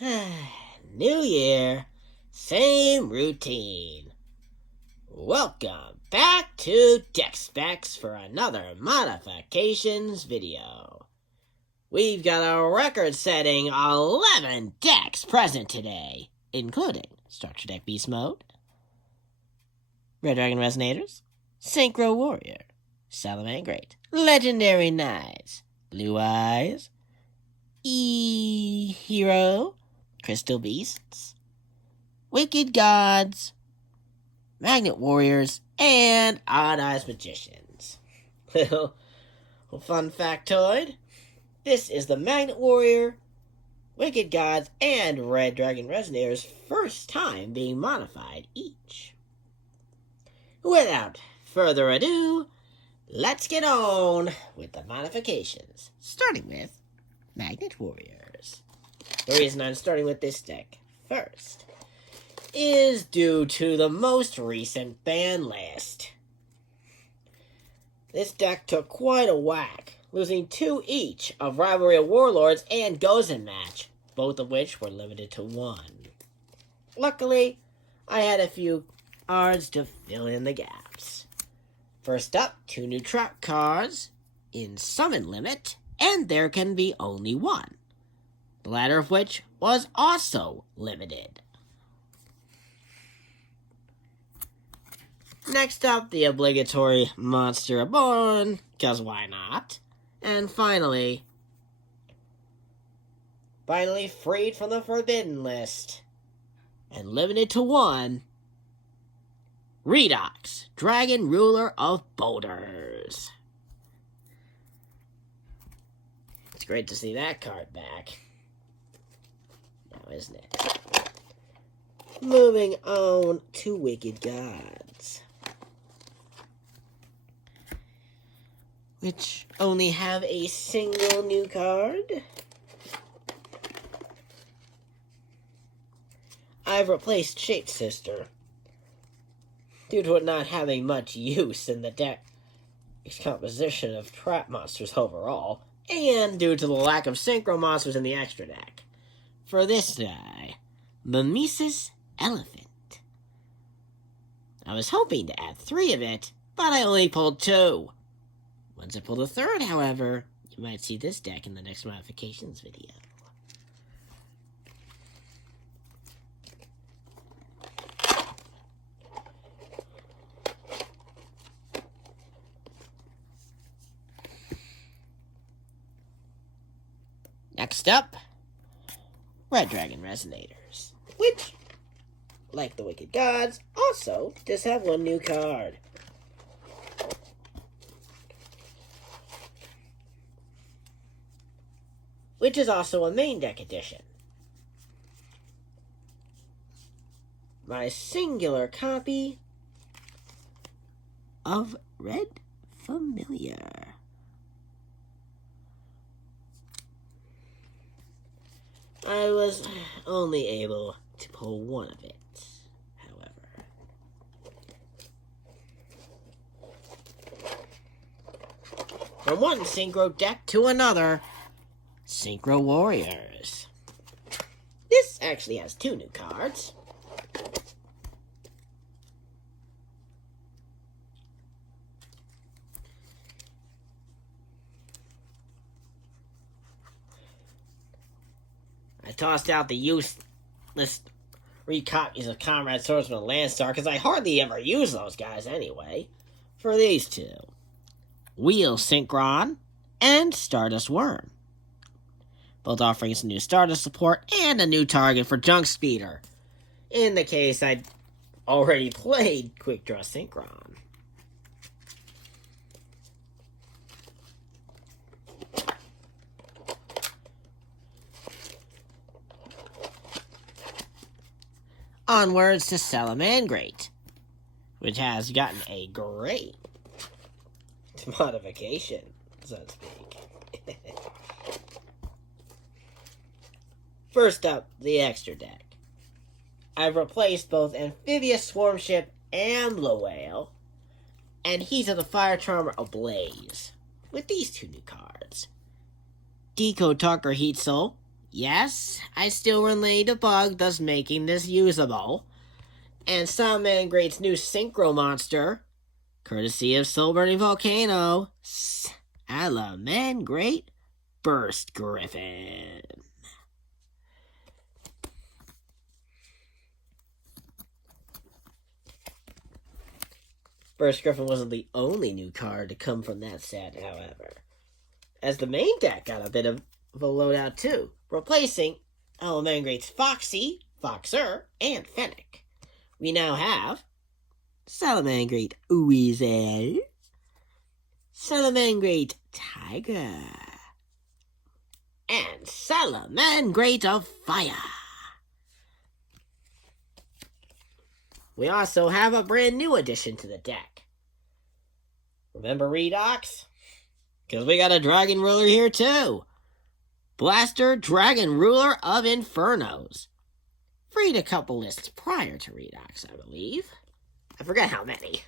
New year, same routine. Welcome back to Deck Specs for another modifications video. We've got a record-setting 11 decks present today, including Structure Deck Beast Mode, Red Dragon Resonators, Synchro Warrior, Salamangreat, Legendary Knights, Blue Eyes, E-Hero, Crystal Beasts, Wicked Gods, Magnet Warriors, and Odd Eyes Magicians. Little fun factoid. This is the Magnet Warrior, Wicked Gods, and Red Dragon Resonator's first time being modified each. Without further ado, let's get on with the modifications, starting with Magnet Warriors. The reason I'm starting with this deck first is due to the most recent ban list. This deck took quite a whack, losing 2 each of Rivalry of Warlords and Gozen Match, both of which were limited to 1. Luckily, I had a few cards to fill in the gaps. First up, 2 new trap cards in Summon Limit, and there can be only 1. The latter of which was also limited. Next up, the obligatory Monster Reborn, because why not? And finally freed from the Forbidden List, and limited to 1, Redox, Dragon Ruler of Boulders. It's great to see that card back. Now, isn't it? Moving on to Wicked Gods, which only have a single new card. I've replaced Shapeshifter due to it not having much use in the deck's composition of trap monsters overall, and due to the lack of synchro monsters in the extra deck. For this guy, Mimesis Elephant. I was hoping to add 3 of it, but I only pulled 2. Once I pull the 3rd, however, you might see this deck in the next modifications video. Next up, Red Dragon Resonators, which, like the Wicked Gods, also just have 1 new card. Which is also a main deck edition. My singular copy of Red Familiar. I was only able to pull 1 of it, however. From one Synchro deck to another, Synchro Warriors. This actually has 2 new cards. I tossed out the useless recopies of Comrade Swordsman and Landstar because I hardly ever use those guys anyway. For these 2, Wheel Synchron and Stardust Worm, both offering some new Stardust support and a new target for Junk Speeder, in the case I'd already played Quick Draw Synchron. Onwards to Salamangreat, which has gotten a great modification, so to speak. First up, the extra deck. I've replaced both Amphibious Swarmship and Blue Whale, and Heat of the Fire Charmer Ablaze, with these 2 new cards. Deco Talker Heat Soul, Yes, I still remain debug, thus making this usable. And Salamangreat's new Synchro Monster, courtesy of Soul Burning Volcano, Salamangreat Burst Griffin. Burst Griffin wasn't the only new card to come from that set, however, as the main deck got a bit of a loadout too, replacing Salamangreat's Foxy, Foxer, and Fennec. We now have Salamangreat Weasel, Salamangreat Tiger, and Salamangreat of Fire. We also have a brand new addition to the deck. Remember Redox? Because we got a Dragon Ruler here too. Blaster Dragon Ruler of Infernos. Freed a couple lists prior to Redox, I believe. I forget how many.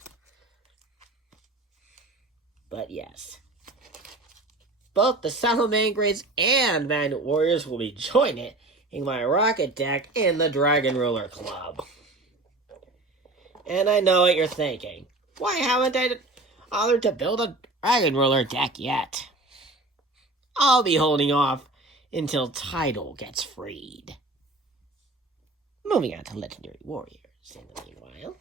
But yes. Both the Salamangreats and Magnet Warriors will be joining in my Rocket deck in the Dragon Ruler Club. And I know what you're thinking. Why haven't I bothered to build a Dragon Ruler deck yet? I'll be holding off until Tidal gets freed. Moving on to Legendary Warriors in the meanwhile.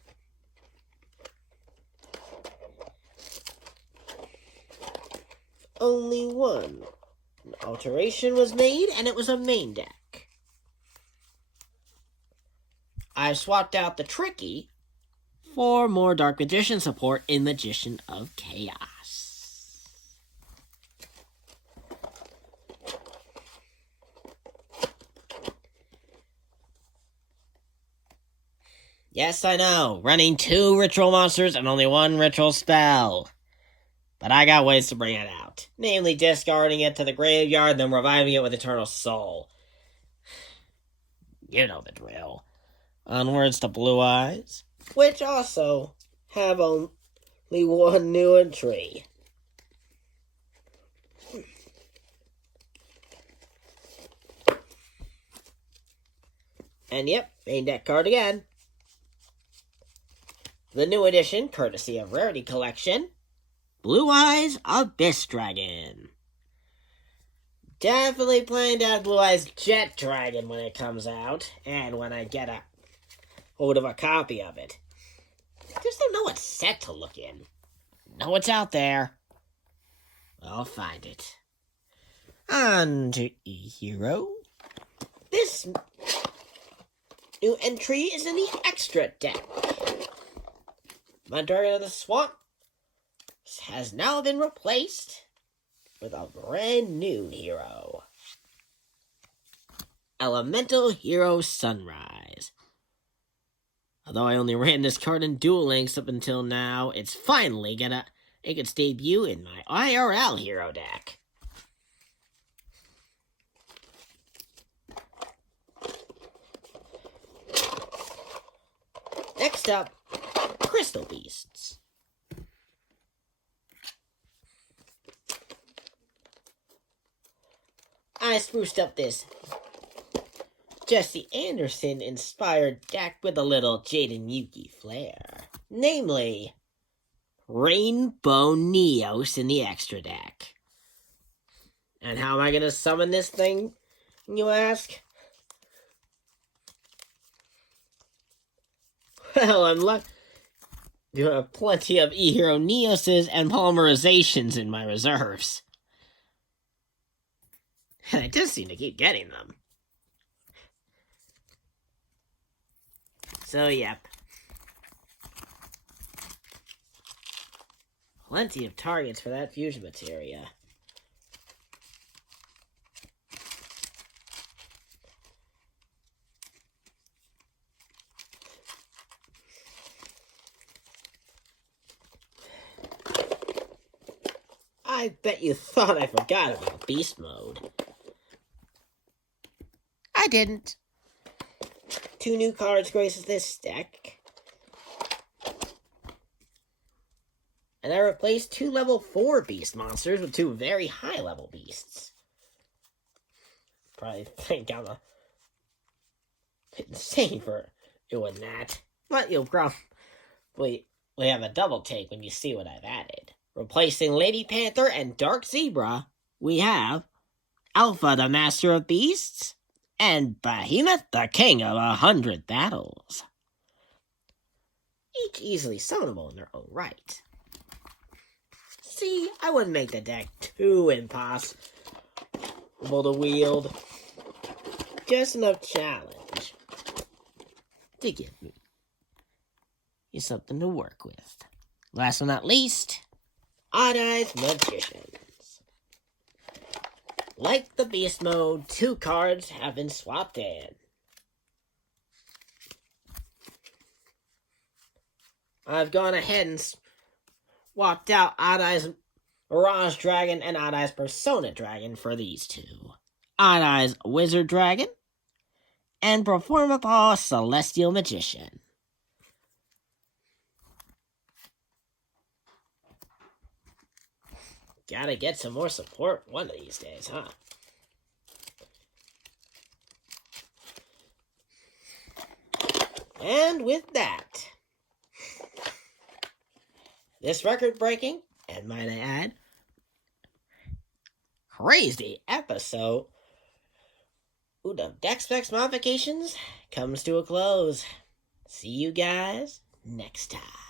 Only one alteration was made, and it was a main deck. I've swapped out the Tricky for more Dark Magician support in Magician of Chaos. Yes, I know, running 2 ritual monsters and only 1 ritual spell. But I got ways to bring it out. Namely, discarding it to the graveyard, then reviving it with Eternal Soul. You know the drill. Onwards to Blue Eyes, which also have only 1 new entry. And yep, main deck card again. The new edition, courtesy of Rarity Collection, Blue Eyes Abyss Dragon. Definitely plan to have Blue Eyes Jet Dragon when it comes out, and when I get a hold of a copy of it. I just don't know what set to look in. Know what's out there. I'll find it. On to E-Hero. This new entry is in the extra deck. My Dragon of the Swamp has now been replaced with a brand new hero. Elemental Hero Sunrise. Although I only ran this card in Duel Links up until now, it's finally gonna make its debut in my IRL hero deck. Next up, Crystal Beasts. I spruced up this Jesse Anderson inspired deck with a little Jaden Yuki flair. Namely, Rainbow Neos in the extra deck. And how am I going to summon this thing, you ask? Well, I'm lucky to have plenty of E-Hero Neoses and polymerizations in my reserves. And I just seem to keep getting them. So, yep. Plenty of targets for that fusion materia. I bet you thought I forgot about Beast Mode. I didn't. 2 new cards graces this deck. And I replaced 2 level 4 beast monsters with 2 very high level beasts. probably think I'm a bit insane for doing that. But you'll probably have a double take when you see what I've added. Replacing Lady Panther and Dark Zebra, we have Alpha, the Master of Beasts, and Behemoth, the King of 100 Battles. Each easily summonable in their own right. See, I wouldn't make the deck too impossible to wield. Just enough challenge to give me something to work with. Last but not least, Odd Eyes Magicians. Like the Beast Mode, 2 cards have been swapped in. I've gone ahead and swapped out Odd Eyes Mirage Dragon and Odd Eyes Persona Dragon for these 2. Odd Eyes Wizard Dragon and Performapal Celestial Magician. Gotta get some more support one of these days, huh? And with that, this record-breaking, and might I add, crazy episode of Deck Specs Modifications comes to a close. See you guys next time.